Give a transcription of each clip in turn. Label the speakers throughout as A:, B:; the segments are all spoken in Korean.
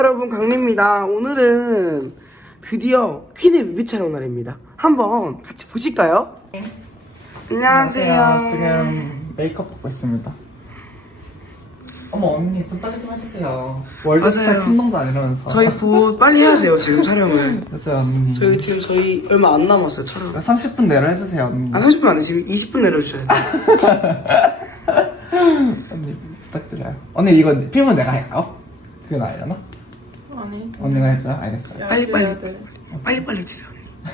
A: 여러분, 강민입니다. 오늘은 드디어 퀸의 뮤비 촬영 날입니다. 한번 같이 보실까요? 안녕하세요.
B: 지금 메이크업 받고 있습니다. 어머 언니 좀 빨리 좀 해주세요. 월드스타 큰 동산 이러면서.
A: 저희 곧 빨리 해야 돼요, 지금 촬영을.
B: 그래서 언니.
A: 저희 얼마 안 남았어요, 촬영.
B: 30분 내로 해주세요 언니.
A: 30분 안 돼. 지금 20분 내려주셔야 돼요.
B: 언니 부탁드려요. 언니 이거 필름 내가 할까요? 그건 알려나?
C: 아니.
B: 언니가 해줘요? 알겠어요.
A: 빨리 해주세요.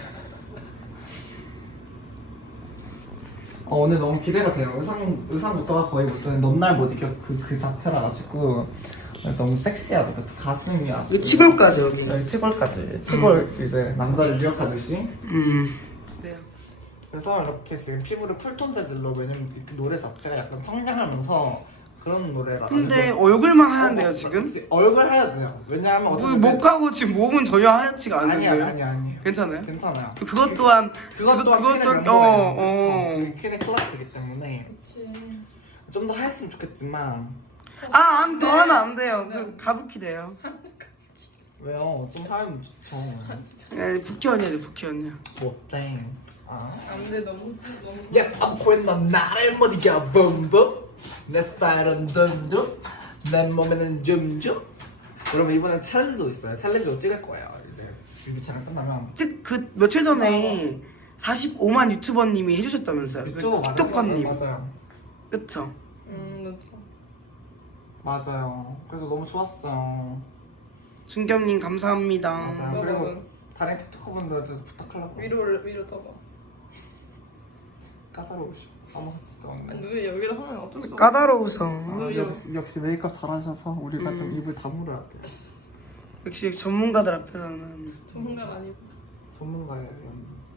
B: 오늘 너무 기대가 돼요. 의상부터가 거의 무슨 넘날 못 이겨 그 자체라 가지고 너무 섹시하고 가슴이 아주
A: 이거 치골까지 여기.
B: 여기 치골까지 치골 이제 남자를 유혹하듯이.
A: 네.
B: 그래서 이렇게 지금 피부를 쿨톤 재질로, 왜냐면 그 노래 자체가 약간 청량하면서 그런 노래라.
A: 근데 얼굴만 하얀데요, 지금?
B: 얼굴 해야 돼요. 왜냐하면 어차피
A: 목하고 지금 몸은 전혀 하얗지가 않은데.
B: 아니.
A: 괜찮아요?
B: 괜찮아요.
A: 그것 또한
B: 그것 또한 퀸의 명곡이에요. 퀸의 클래스이기 때문에
C: 그치.
B: 좀 더 하였으면 좋겠지만.
A: 더 하면 안 돼요. 그럼 가부키 돼요.
B: 왜요? 좀 하면 좋죠.
A: 부키 언니야, 부키 언니야.
B: 뭐 어때?
C: 안 돼, 너무.
B: Yes, I'm queen. 넌 나를 못 이겨. 붐붐. 내 스타일은 둔둔. 내 몸에는 줌줌. 그러면 이번에 챌린지도 있어요. 챌린지도 찍을 거예요. 이제 뮤비 촬영 끝나면.
A: 그 며칠 전에 45만 유튜버님이 해주셨다면서요?
B: 유튜브 맞아요.
A: 틱톡커님.
B: 맞아요.
A: 그쵸?
B: 맞아요. 그래서 너무 좋았어요.
A: 준겸님 감사합니다.
B: 맞아요. 그리고 다른 틱톡커분들한테도 부탁하려고.
C: 위로 떠봐.
B: 까다로우셔. 진짜.
C: 아니, 누구 여기다 하면 어쩔 수 없어.
A: 까다로우서.
B: 역시 메이크업 잘하셔서 우리가 좀 입을 다물어야 돼요.
A: 역시 전문가들 앞에서는.
C: 전문가는 아니고.
B: 전문가예요.